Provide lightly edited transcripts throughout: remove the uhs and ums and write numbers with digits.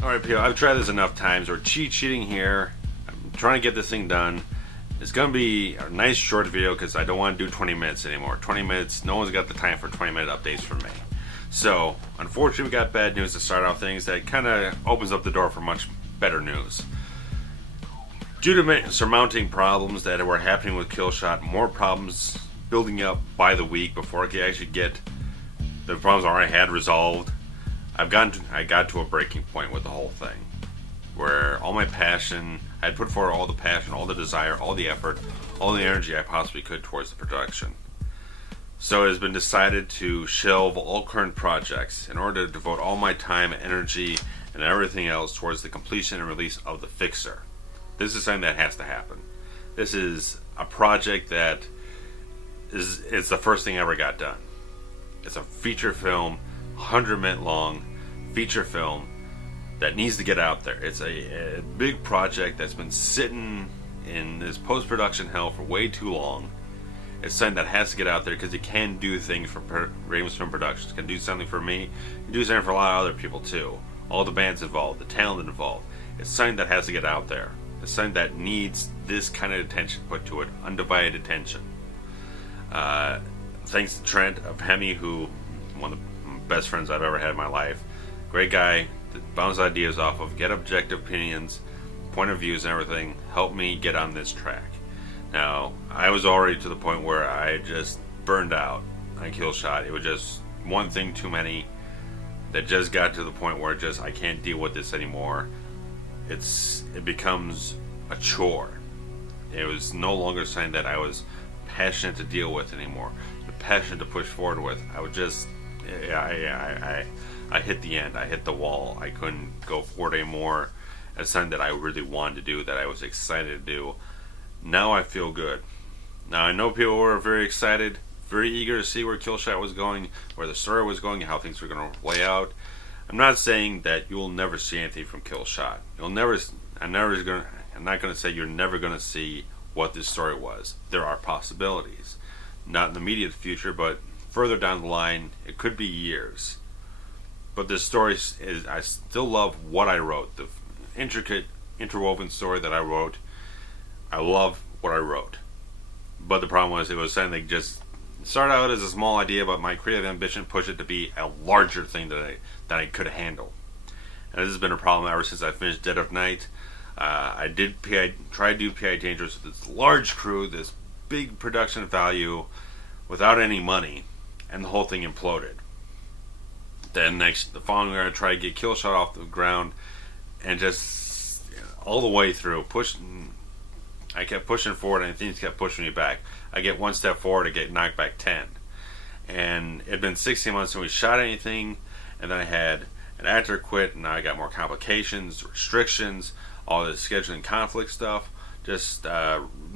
Alright, people, I've tried this enough times. We're cheating here. I'm trying to get this thing done. It's going to be a nice short video because I don't want to do 20 minutes anymore. 20 minutes, no one's got the time for 20-minute updates from me. So, unfortunately, we got bad news to start out things that kind of opens up the door for much better news. Due to surmounting problems that were happening with Killshot, more problems building up by the week before I could actually get the problems I already had resolved, I got to a breaking point with the whole thing, where all my passion, I had put forward all the passion, all the desire, all the effort, all the energy I possibly could towards the production. So it has been decided to shelve all current projects in order to devote all my time, energy, and everything else towards the completion and release of The Fixer. This is something that has to happen. This is a project that is the first thing I ever got done. It's a feature film, 100-minute long feature film that needs to get out there. It's a big project that's been sitting in this post-production hell for way too long. It's something that has to get out there because it can do things for RavensFilm Productions. It can do something for me. It can do something for a lot of other people too. All the bands involved, the talent involved. It's something that has to get out there. It's something that needs this kind of attention put to it, undivided attention. Thanks to Trent of Hemi, who one of the best friends I've ever had in my life. Great guy to bounce ideas off of, get objective opinions, point of views and everything, help me get on this track. Now, I was already to the point where I just burned out on Killshot. It was just one thing too many that just got to the point where I can't deal with this anymore. It becomes a chore. It was no longer something that I was passionate to deal with anymore, the passion to push forward with. I would just, I hit the end. I hit the wall. I couldn't go forward anymore. It's something that I really wanted to do, that I was excited to do. Now I feel good. Now I know people were very excited, very eager to see where Killshot was going, where the story was going, how things were going to play out. I'm not saying that you'll never see anything from Killshot. I'm not going to say you're never going to see what this story was. There are possibilities. Not in the immediate future, but further down the line, it could be years. But this story is, I still love what I wrote. The intricate, interwoven story that I wrote. I love what I wrote. But the problem was, it was something that just started out as a small idea, but my creative ambition pushed it to be a larger thing that I could handle. And this has been a problem ever since I finished Dead of Night. I tried to do P.I. Dangerous with this large crew, this big production value, without any money, and the whole thing imploded. Then the following year I tried to get Killshot off the ground, and just all the way through, I kept pushing forward and things kept pushing me back. I get one step forward, I get knocked back 10. And it had been 16 months since we shot anything, and then I had an actor quit, and now I got more complications, restrictions, all this scheduling conflict stuff, just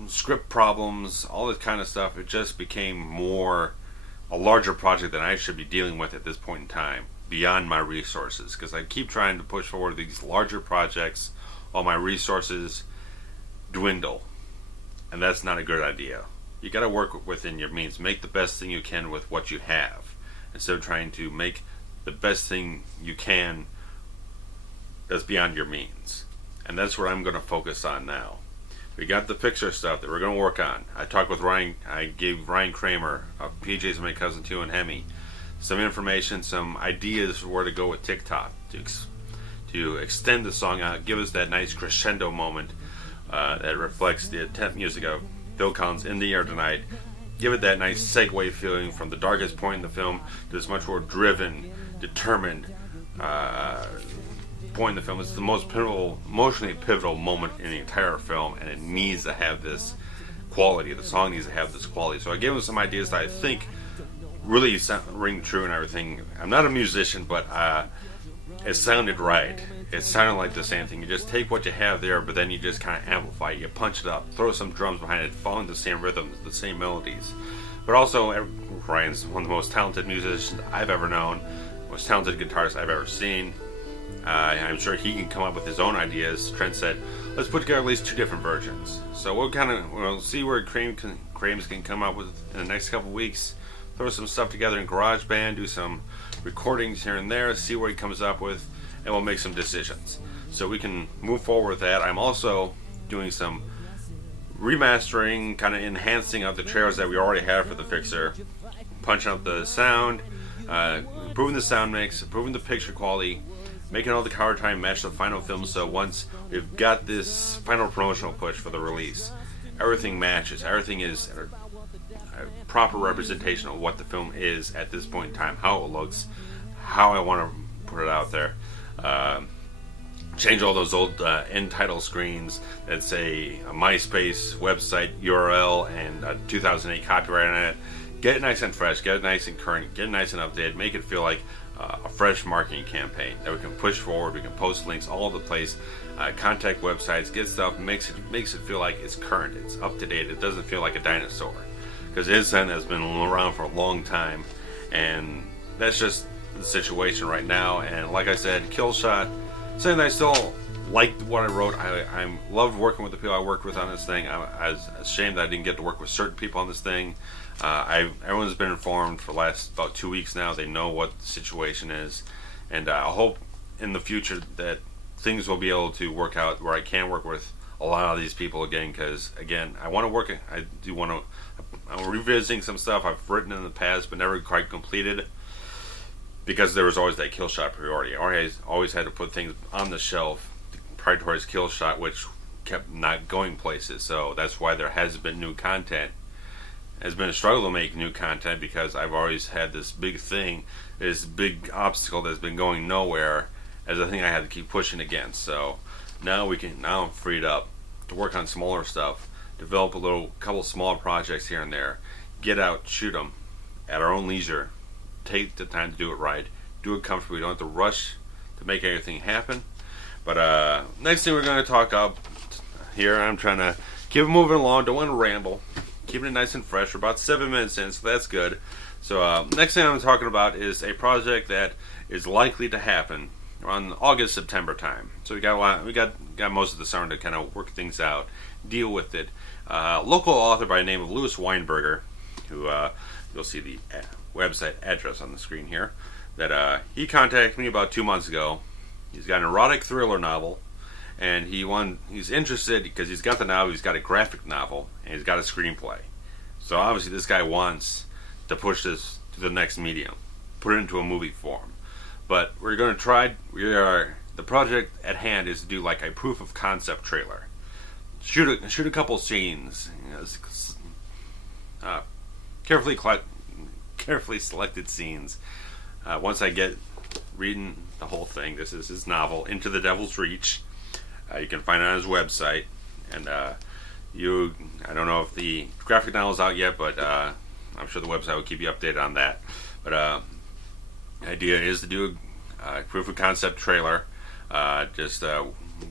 script problems, all this kind of stuff. It just became a larger project than I should be dealing with at this point in time, beyond my resources, because I keep trying to push forward these larger projects while my resources dwindle, and that's not a good idea. You got to work within your means. Make the best thing you can with what you have, instead of trying to make the best thing you can that's beyond your means. And that's what I'm going to focus on now. We got the Fixer stuff that we're going to work on. I talked with Ryan. I gave Ryan Kramer of PJ's My Cousin 2 and Hemi some information, some ideas for where to go with TikTok to extend the song out, give us that nice crescendo moment that reflects the temp music of Phil Collins' In the Air Tonight. Give it that nice segue feeling from the darkest point in the film to this much more driven, determined point in the film. It's the most emotionally pivotal moment in the entire film, and it needs to have this quality. The song needs to have this quality. So I gave him some ideas that I think really ring true and everything. I'm not a musician, but it sounded right. It sounded like the same thing. You just take what you have there, but then you just kind of amplify it. You punch it up, throw some drums behind it, following the same rhythms, the same melodies. But also, Ryan's one of the most talented musicians I've ever known, most talented guitarist I've ever seen. I'm sure he can come up with his own ideas. Trent said, let's put together at least 2 different versions. So we'll see where Crames can come up with in the next couple weeks. Throw some stuff together in GarageBand, do some recordings here and there, see what he comes up with, and we'll make some decisions so we can move forward with that. I'm also doing some remastering, kind of enhancing of the trailers that we already have for the Fixer, punching up the sound, improving the sound mix, improving the picture quality, making all the cover time match the final film, so once we've got this final promotional push for the release, everything matches, everything is a proper representation of what the film is at this point in time, how it looks, how I want to put it out there. Change all those old end title screens that say a MySpace website URL and a 2008 copyright on it. Get it nice and fresh, get it nice and current, get it nice and updated, make it feel like a fresh marketing campaign that we can push forward. We can post links all over the place, contact websites, get stuff, makes it feel like it's current, it's up to date. It doesn't feel like a dinosaur, because it is something that's been around for a long time, and that's just the situation right now. And like I said, Killshot, saying that I still liked what I wrote. I loved working with the people I worked with on this thing. I was ashamed that I didn't get to work with certain people on this thing. Everyone's been informed for the last about 2 weeks now. They know what the situation is, and I hope in the future that things will be able to work out where I can work with a lot of these people again, because again, I want to work. I'm revisiting some stuff I've written in the past but never quite completed, because there was always that Killshot priority. I always had to put things on the shelf prior towards Killshot, which kept not going places. So that's why there has been new content. It's been a struggle to make new content, because I've always had this big thing, this big obstacle that's been going nowhere, as a thing I had to keep pushing against. So now I'm freed up to work on smaller stuff, develop couple small projects here and there, get out, shoot them at our own leisure, take the time to do it right, do it comfortably. We don't have to rush to make everything happen. But next thing we're going to talk up here, I'm trying to keep it moving along, don't want to ramble, keeping it nice and fresh. We're about 7 minutes in, so that's good. So next thing I'm talking about is a project that is likely to happen around August, September time. So we got most of the summer to kind of work things out, deal with it. Local author by the name of Weinberger, who you'll see the website address on the screen here, that he contacted me about 2 months ago. He's got an erotic thriller novel, and he's interested because he's got the novel, he's got a graphic novel, and he's got a screenplay. So obviously this guy wants to push this to the next medium, put it into a movie form. But we're going to try, the project at hand is to do like a proof of concept trailer. Shoot a couple scenes, carefully selected scenes. Once I get reading the whole thing, this is his novel, Into the Devil's Reach. You can find it on his website, and I don't know if the graphic novel is out yet, but I'm sure the website will keep you updated on that. But the idea is to do a proof of concept trailer. Just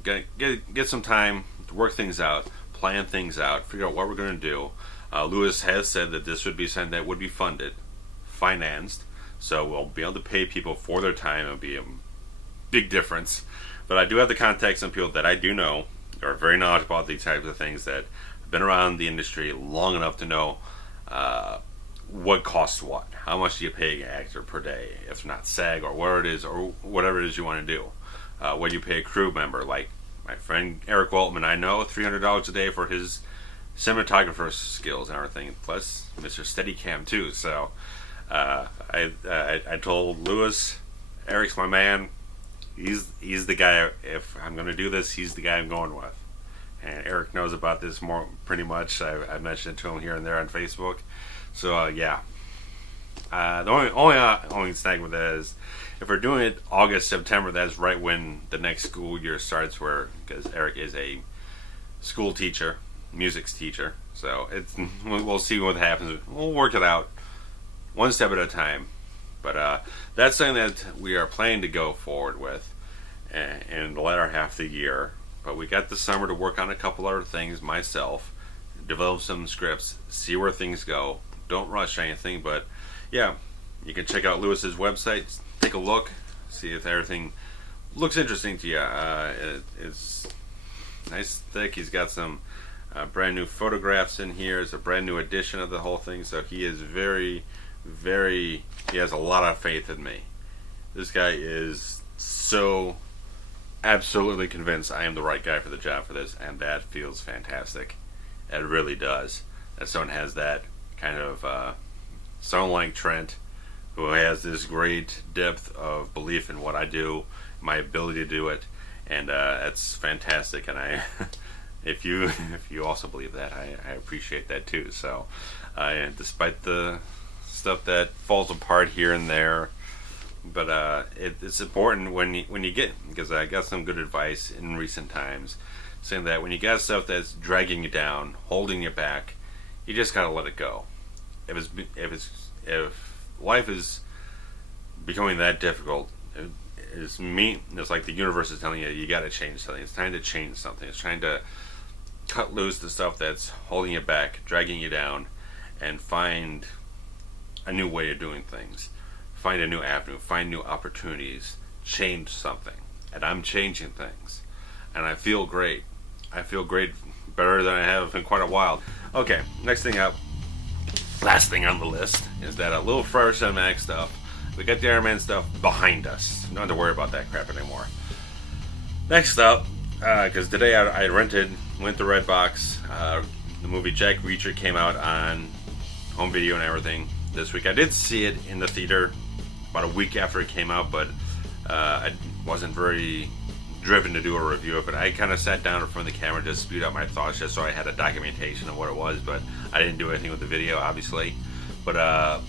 get some time to work things out, plan things out, figure out what we're going to do. Lewis has said that this would be something that would be financed, so we'll be able to pay people for their time. It'll be a big difference. But I do have to contact some people that I do know are very knowledgeable about these types of things, that have been around the industry long enough to know what costs what. How much do you pay an actor per day, if not SAG or whatever it is, or whatever it is you want to do. What do you pay a crew member? Like my friend Eric Waltman, I know $300 a day for his cinematographer skills and everything, plus Mr. Steadicam too. So I told Lewis, Eric's my man. He's the guy. If I'm going to do this, he's the guy I'm going with. And Eric knows about this more pretty much. I mentioned it to him here and there on Facebook. So yeah. The only snag with that is if we're doing it August, September, that's right when the next school year starts, because Eric is a school teacher, music teacher. So we'll see what happens. We'll work it out one step at a time. But that's something that we are planning to go forward with in the latter half of the year. But we got the summer to work on a couple other things myself, develop some scripts, see where things go. Don't rush anything, but yeah, you can check out Lewis's website, take a look, see if everything looks interesting to you. It's nice, thick. He's got some brand new photographs in here. It's a brand new edition of the whole thing, so he is he has a lot of faith in me. This guy is so absolutely convinced I am the right guy for the job for this, and that feels fantastic. It really does. That someone has that kind of someone like Trent, who has this great depth of belief in what I do, my ability to do it, and that's fantastic. And I, if you also believe that, I appreciate that too. So, despite the stuff that falls apart here and there, but it's important when you get, because I got some good advice in recent times saying that when you got stuff that's dragging you down, holding you back, you just gotta let it go. If life is becoming that difficult, it's like the universe is telling you you gotta change something. It's trying to change something. It's trying to cut loose the stuff that's holding you back, dragging you down, and find a new way of doing things. Find a new avenue, find new opportunities, change something. And I'm changing things. And I feel great. I feel great, better than I have in quite a while. Okay, next thing up, last thing on the list, is that a little Forever Cinematic stuff. We got the Iron Man stuff behind us. Don't have to worry about that crap anymore. Next up, because today I went to Redbox. The movie Jack Reacher came out on home video and everything this week. I did see it in the theater about a week after it came out, but I wasn't very driven to do a review of it. I kind of sat down in front of the camera, just spewed out my thoughts, just so I had a documentation of what it was, but I didn't do anything with the video, obviously. But I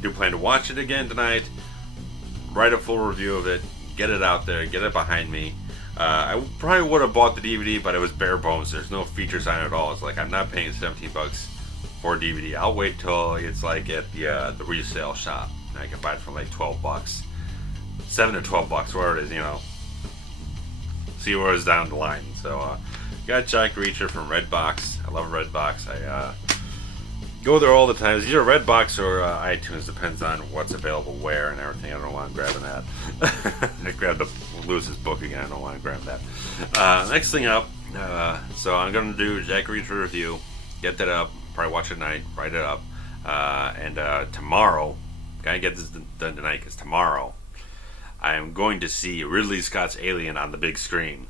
do plan to watch it again tonight, write a full review of it, get it out there, get it behind me. I probably would have bought the DVD, but it was bare bones. There's no features on it at all. It's like, I'm not paying $17 for a DVD. I'll wait till it's like at the resale shop. I can buy it for like $12, $7 to $12, whatever it is, see where it's down the line. So, got Jack Reacher from Redbox. I love Redbox. I go there all the time. It's either Redbox or iTunes, depends on what's available where and everything. I don't want grabbing that. I grabbed the Lewis's book again. I don't want to grab that. Next thing up, so I'm going to do Jack Reacher review. Get that up. Probably watch it tonight. Write it up. And tomorrow, gotta get this done tonight, because tomorrow I am going to see Ridley Scott's Alien on the big screen.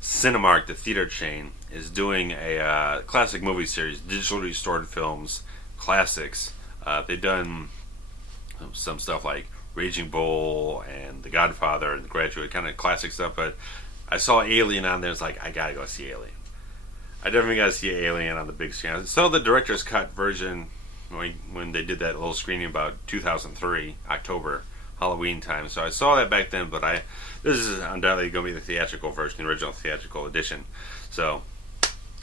Cinemark, the theater chain, is doing a classic movie series, digital restored films, classics. They've done some stuff like Raging Bull and The Godfather and The Graduate, kind of classic stuff, but I saw Alien on there. It's like, I gotta go see Alien. I definitely gotta see Alien on the big screen. I saw the director's cut version when they did that little screening about 2003, October, Halloween time. So I saw that back then, but this is undoubtedly going to be the theatrical version, the original theatrical edition. So,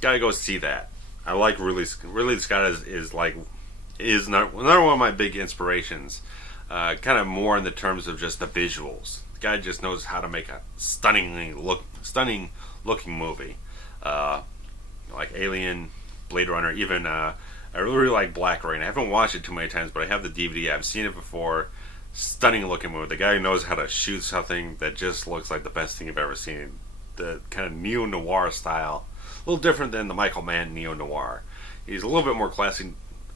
gotta go see that. I like Ridley Scott is another one of my big inspirations. Kind of more in the terms of just the visuals. The guy just knows how to make a stunning looking movie. Like Alien, Blade Runner, even I really like Black Rain. I haven't watched it too many times, but I have the DVD. I've seen it before. Stunning looking movie. The guy knows how to shoot something that just looks like the best thing you've ever seen. The kind of neo-noir style. A little different than the Michael Mann neo-noir. He's a little bit more classic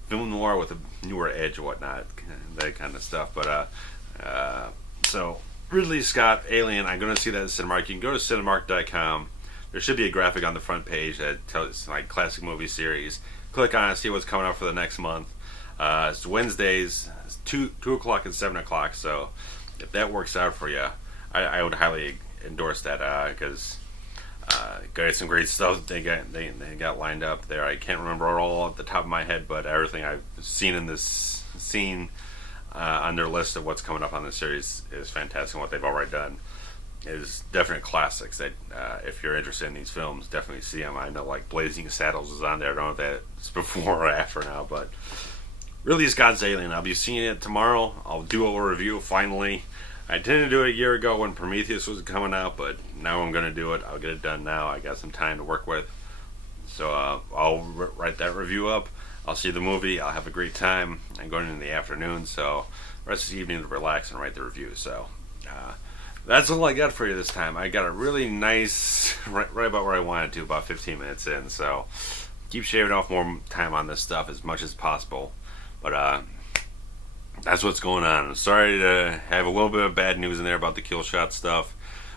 film noir with a newer edge and whatnot. That kind of stuff. But, so, Ridley Scott, Alien, I'm going to see that at Cinemark. You can go to Cinemark.com. There should be a graphic on the front page that tells like classic movie series. Click on it, see what's coming up for the next month. It's Wednesdays, 2 o'clock and 7 o'clock. So if that works out for you, I would highly endorse that, because got some great stuff they got lined up there. I can't remember all at the top of my head, but everything I've seen in this scene on their list of what's coming up on the series is fantastic. And what they've already done is definite classics that if you're interested in these films, definitely see them. I know like Blazing Saddles is on there. I don't know if that's before or after now, but Ridley Scott's Alien. I'll be seeing it tomorrow. I'll do a review finally. I intended to do it a year ago when Prometheus was coming out, but now I'm going to do it. I'll get it done now. I got some time to work with. So I'll write that review up. I'll see the movie. I'll have a great time. I'm going in the afternoon, so the rest of the evening to relax and write the review. So that's all I got for you this time. I got a really nice, right about where I wanted to, about 15 minutes in. So keep shaving off more time on this stuff as much as possible. But that's what's going on. I'm sorry to have a little bit of bad news in there about the kill shot stuff,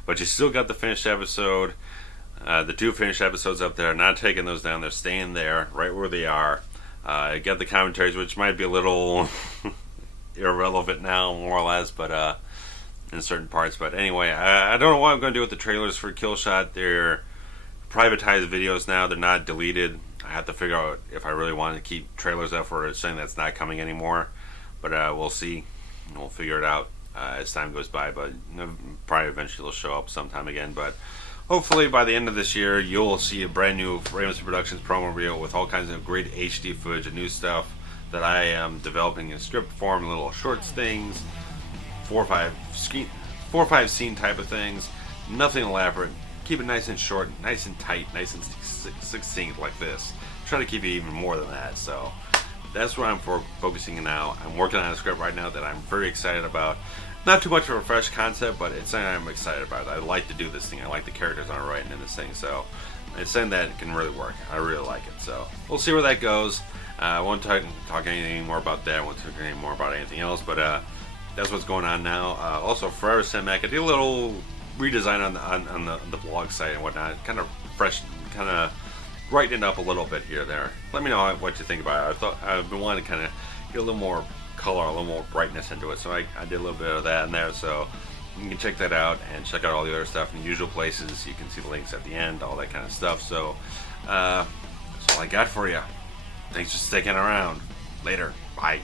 but you still got the finished episode. The 2 finished episodes up there. Not taking those down. They're staying there, right where they are. I got the commentaries, which might be a little irrelevant now, more or less, but in certain parts. But anyway, I don't know what I'm going to do with the trailers for Killshot. They're privatized videos now. They're not deleted. I have to figure out if I really want to keep trailers up for saying that's not coming anymore. But we'll see. We'll figure it out as time goes by. But probably eventually it'll show up sometime again. But hopefully by the end of this year, you'll see a brand new RavensFilm Productions promo reel with all kinds of great HD footage and new stuff that I am developing in script form, little shorts things, 4 or 5 scene type of things. Nothing elaborate. Keep it nice and short, nice and tight, nice and succinct like this. Try to keep it even more than that. So that's where I'm focusing now. I'm working on a script right now that I'm very excited about. Not too much of a fresh concept, but it's something I'm excited about. I like to do this thing. I like the characters I'm writing in this thing. So it's something that can really work. I really like it. So we'll see where that goes. I won't talk anything more about that. I won't talk any more about anything else. But that's what's going on now. Also, Forever Cinematic, I did a little redesign on the blog site and whatnot. Kind of fresh, kind of brighten it up a little bit here there. Let me know what you think about it. I've been wanting to kind of get a little more color, a little more brightness into it. So I did a little bit of that in there. So you can check that out and check out all the other stuff in the usual places. You can see the links at the end, all that kind of stuff. So that's all I got for you. Thanks for sticking around. Later. Bye.